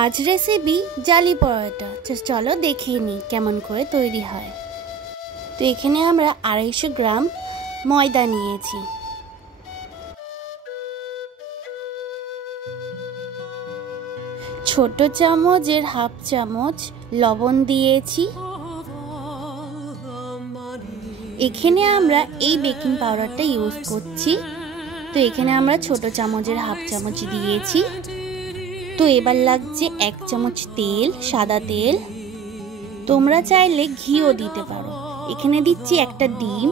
आज रेसिपি জালি পরোটা। চলো দেখে নিই কেমন করে তৈরি হয়। তো এখানে আমরা 250 গ্রাম ময়দা নিয়েছি, ছোট চামচের হাফ চামচ লবণ দিয়েছি। এখানে আমরা এই বেকিং পাউডারটা ইউজ করছি। তো এখানে আমরা ছোট চামচের হাফ চামচ দিয়েছি। তো এবার লাগছে 1 চামচ তেল, সাদা তেল। তোমরা চাইলে ঘিও দিতে পারো। এখানে দিচ্ছি একটা ডিম।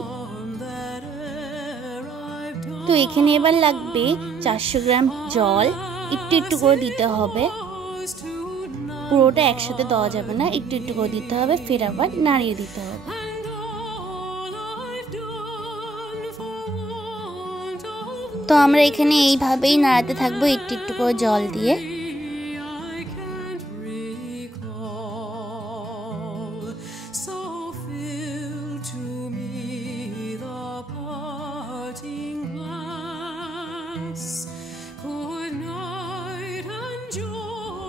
তো এখানে এবার লাগবে 400 গ্রাম জল, একটু একটু করে দিতে হবে, পুরোটা একসাথে দেওয়া যাবে না, একটু একটু করে দিতে হবে, ফের আবার নাড়িয়ে দিতে হবে। তো আমরা এখানে এইভাবেই নাড়াতে থাকবো একটু একটু করে জল দিয়ে।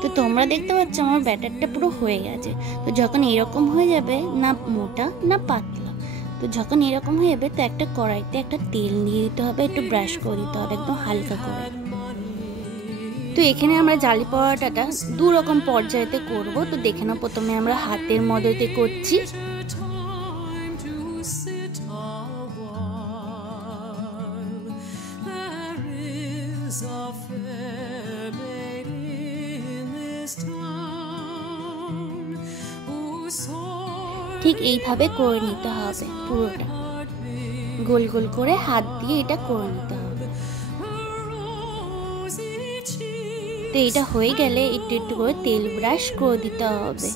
তো তোমরা দেখতে পাচ্ছ আমার ব্যাটারটা পুরো হয়ে গেছে। তো যখন এরকম হয়ে যাবে, না মোটা না পাতলা, তো যখন এরকম হয়ে যাবে তো একটা কড়াইতে একটা তেল দিয়ে দিতে হবে, একটু ব্রাশ করে দিতে হবে একদম হালকা করে। তো এখানে আমরা জালি পরোটাটা 2 রকম পর্যায়েতে করব। তো দেখে নাও, প্রথমে আমরা হাতের মদতে করছি। ঠিক এইভাবে করে নিতে হবে, পুরোটা গোল গোল করে হাত দিয়ে এটা করে নিতে হবে। তো এটা হয়ে গেলে একটু একটু করে তেল ব্রাশ করে দিতে হবে।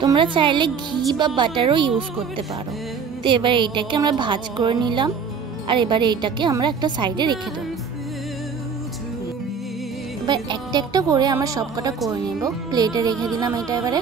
তোমরা চাইলে ঘি বা বাটারও ইউজ করতে পারো। তো এবার এটাকে আমরা ভাজ করে নিলাম, আর এবারে এটাকে আমরা একটা সাইডে রেখে দেবো। এবার একটা একটা করে আমরা সবকটা করে নেব। প্লেটে রেখে দিলাম এটা। এবারে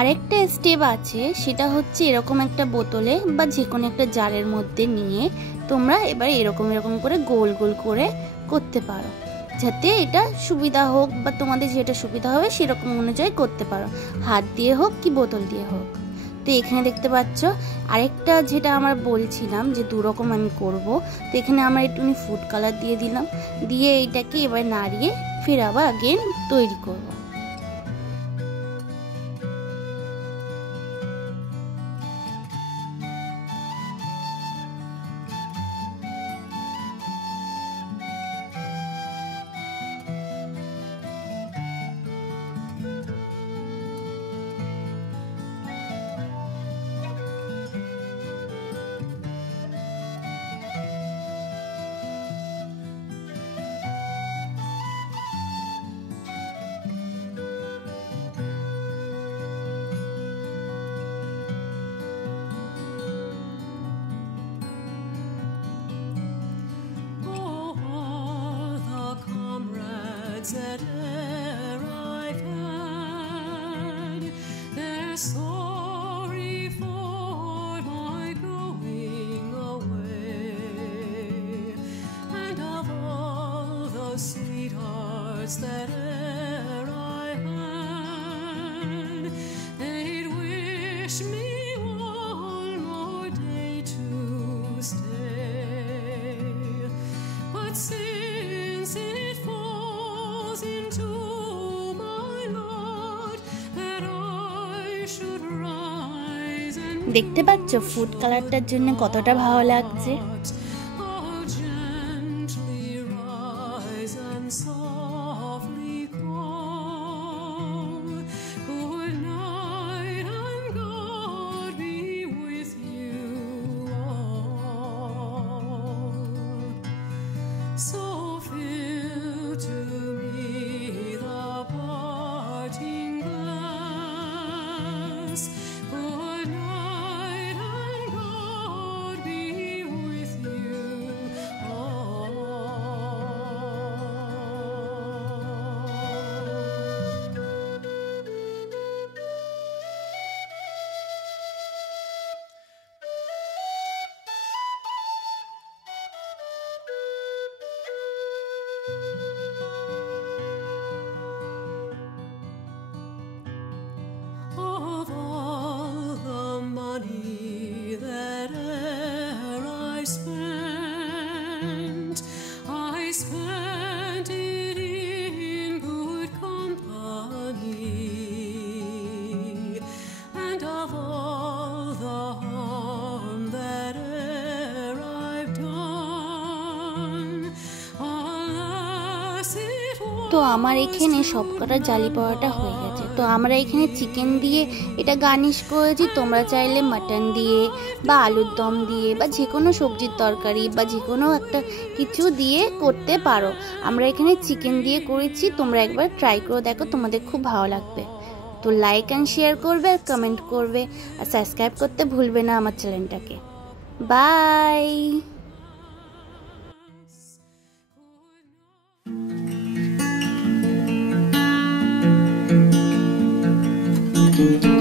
আরেকটা স্টেপ আছে, সেটা হচ্ছে এরকম একটা বোতলে বা যে কোনো একটা জারের মধ্যে নিয়ে তোমরা এবার এরকম এরকম করে গোল গোল করে করতে পারো, যাতে এটা সুবিধা হোক বা তোমাদের যেটা সুবিধা হবে সেরকম অনুযায়ী করতে পারো, হাত দিয়ে হোক কি বোতল দিয়ে হোক। তো এখানে দেখতে পাচ্ছ আরেকটা যেটা আমরা বলছিলাম যে 2 রকম আমি করব। তো এখানে আমরা একটু ফুড কালার দিয়ে দিলাম, দিয়ে এইটাকে এবার নাড়িয়ে ফির আবার আগেন তৈরি করব। That e'er I've had, they're sorry for my going away, and of all those sweethearts that e'er I had, they'd wish me one more day to stay, but since it into my lot that I should rise and দেখতে পাচ্ছ food কালারটার জন্য কতটা ভালো লাগছে। Good night and God be with you. Of all the money that e'er I spent it in good company, and of all the harm that e'er I've done, alas, it was তো আমার এখানে সবকটা জালি পরোটা হয়ে গেছে। তো আমরা এখানে চিকেন দিয়ে এটা গার্নিশ করেছি, তোমরা চাইলে মাটন দিয়ে বা আলুর দম দিয়ে বা যে কোনো সবজির তরকারি বা যে কোনো একটা কিছু দিয়ে করতে পারো। আমরা এখানে চিকেন দিয়ে করেছি, তোমরা একবার ট্রাই করে দেখো, তোমাদের খুব ভালো লাগবে। তো লাইক অ্যান্ড শেয়ার করবে আর কমেন্ট করবে আর সাবস্ক্রাইব করতে ভুলবে না আমার চ্যানেলটাকে। বাই। could not